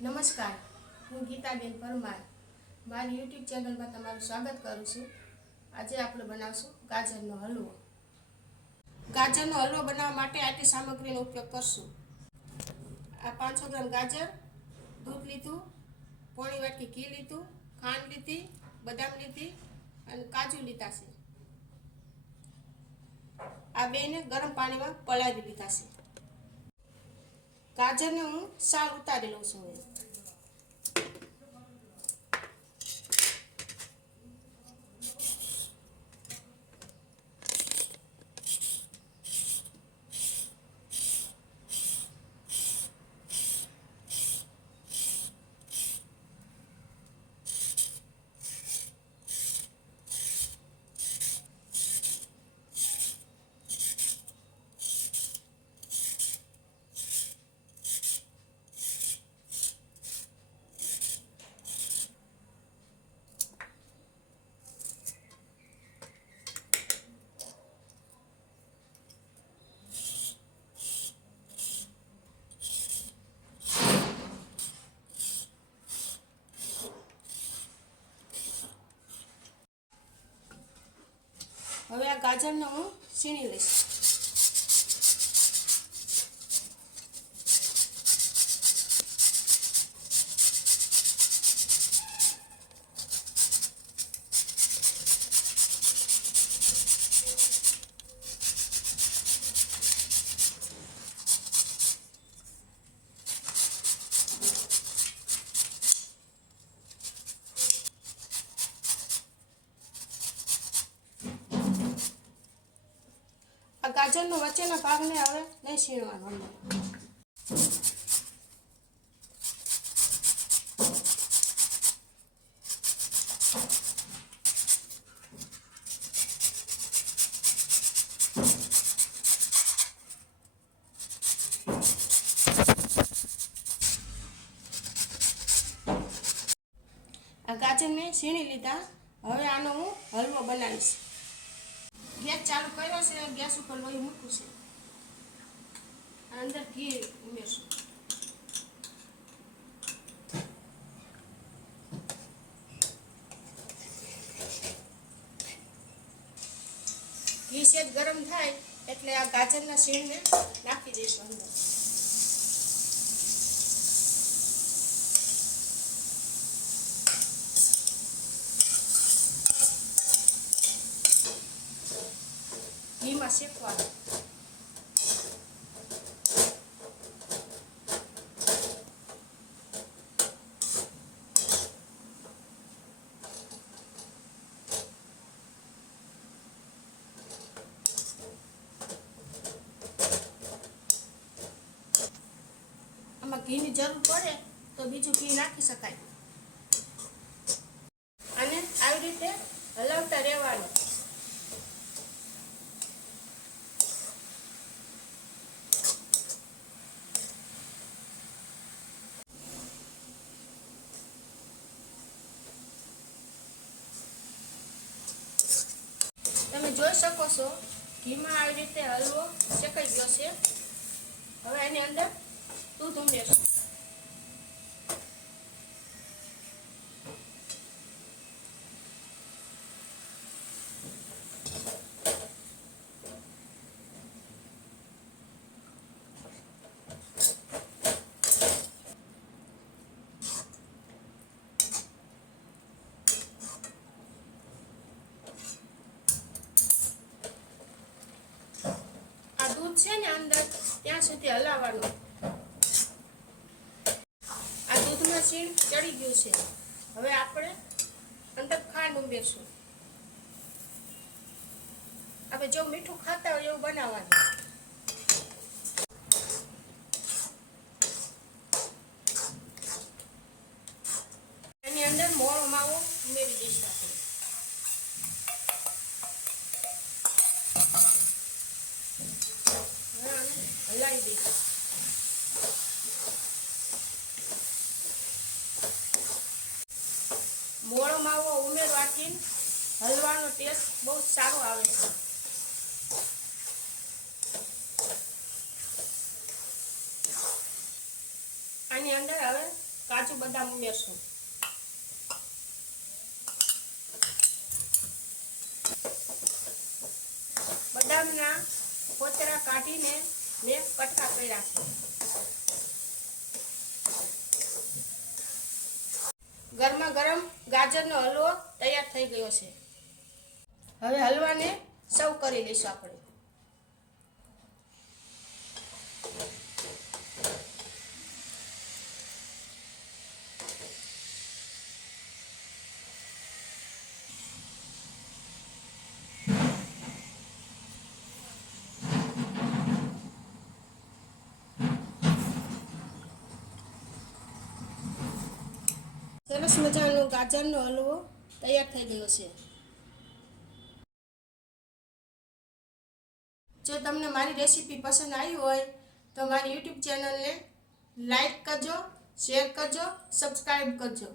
નમસ્કાર, હું ગીતાબેન પરમાર મારી યુટ્યુબ ચેનલમાં તમારું સ્વાગત કરું છું. આજે આપણે બનાવશું ગાજરનો હલવો. ગાજરનો હલવો બનાવવા માટે આટલી સામગ્રીનો ઉપયોગ કરશું. આ 500 ગ્રામ ગાજર, દૂધ લીધું, પોણી વાટકી ઘી લીધું, ખાંડ લીધી, બદામ લીધી અને કાજુ લીધા છે. આ બેને ગરમ પાણીમાં પલાળી લીધા છે. ગાજરને હું સાલ ઉતારી લઉં છું. હવે આ ગાજરને હું છીણી લઈશ. આ ગાજરનો વચ્ચેના ભાગને હવે નહીં છીણવાનો. આ ગાજરને છીણી લીધા. હવે આનો હું હલવો બનાવીશ. ગેસ ચાલુ કર્યો છે. ગેસ ઉપર લોહી મૂકવું છે. અંદર ઘી ઉમેરશું. ઘી સેજ ગરમ થાય એટલે આ ગાજરના છીણને નાખી દઈશું અંદર. ઘીમાં શેકવાનું. આમાં ઘીની જરૂર પડે તો બીજું ઘી નાખી શકાય. અને આવી રીતે હલાવતા રહેવાનું. તમે જોઈ શકો છો ઘીમાં આવી રીતે હલવો શેકાઈ ગયો છે. હવે એની અંદર દૂધ ઉમેરશું. છે ને અંદર ત્યાં સુધી હલાવવાનું. આ દૂધમાં છીણ ચડી ગયું છે. હવે આપણે અંદર ખાંડ ઉમેરશું. આપણે જેવું મીઠું ખાતા હોય એવું બનાવવાનું. એની અંદર મોળો માવો ઉમેરી દઈશું આપણે. હલાવી દઈશું. મોળો માવો ઉમેરવાથી હલવાનો ટેસ્ટ બહુ સારો આવે છે. આની અંદર હવે કાજુ બદામ ઉમેરશું. બદામના કોતરા કાઢીને મેં કટકા કર્યા છે. ગરમા ગરમ ગાજરનો હલવો તૈયાર થઈ ગયો છે. હવે હલવાને સર્વ કરી લઈશું આપણે. સરસ મજાનો ગાજરનો હલવો તૈયાર થઈ ગયો છે. જો તમને મારી રેસીપી પસંદ આવી હોય તો મારી યુટ્યુબ ચેનલને લાઈક કરજો, શેર કરજો, સબસ્ક્રાઈબ કરજો.